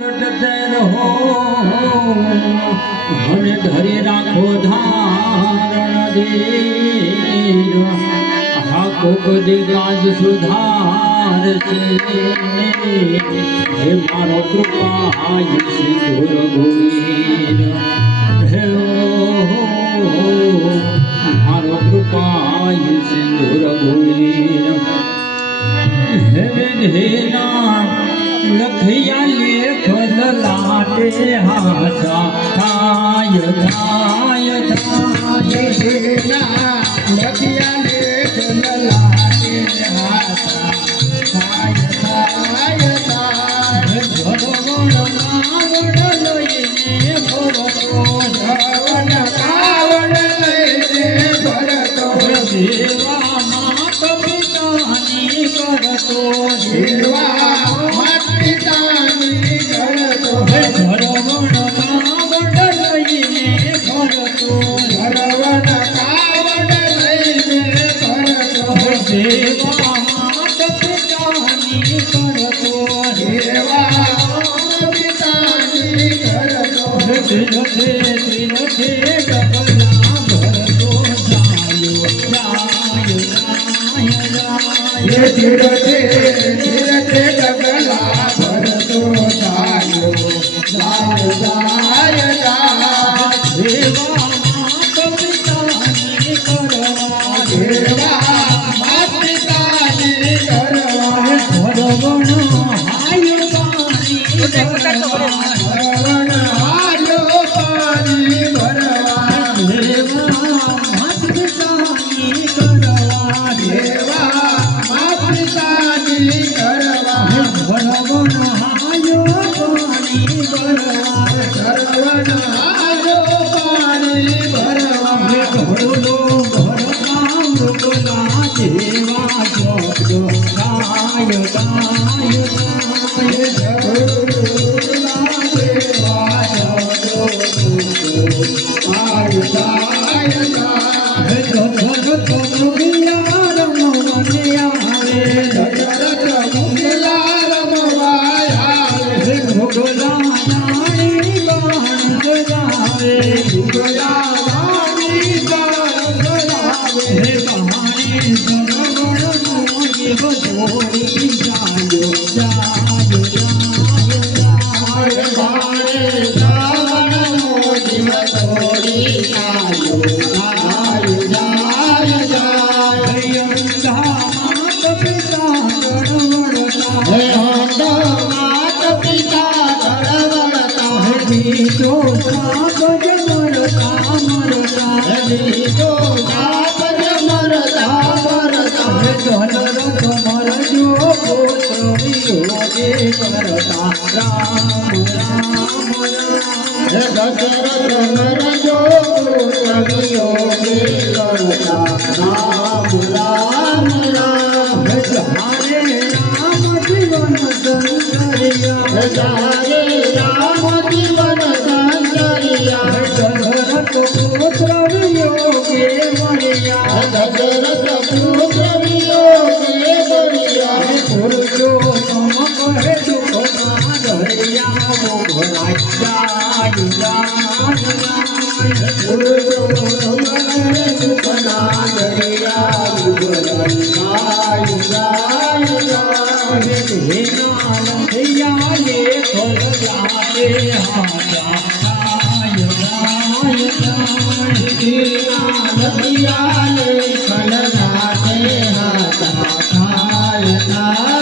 મને ધરી રાખો ધારણ દેર હા કોક દિગાજ સુધાર હે મારો કૃપા સિંદૂર ગોવીર હે મારો કૃપા સિંદૂર ગોવીર હે વિધેના લખિયા લેખ લાટે હાથા થાય થાય થાય લખિયા લેખ લાટે હાથા થાય થાય થાય કાવડ લઈને ભરતો ધવન કાવડ લઈને ભરતો સેવા માત પિતાની કરતો સેવા Yeah.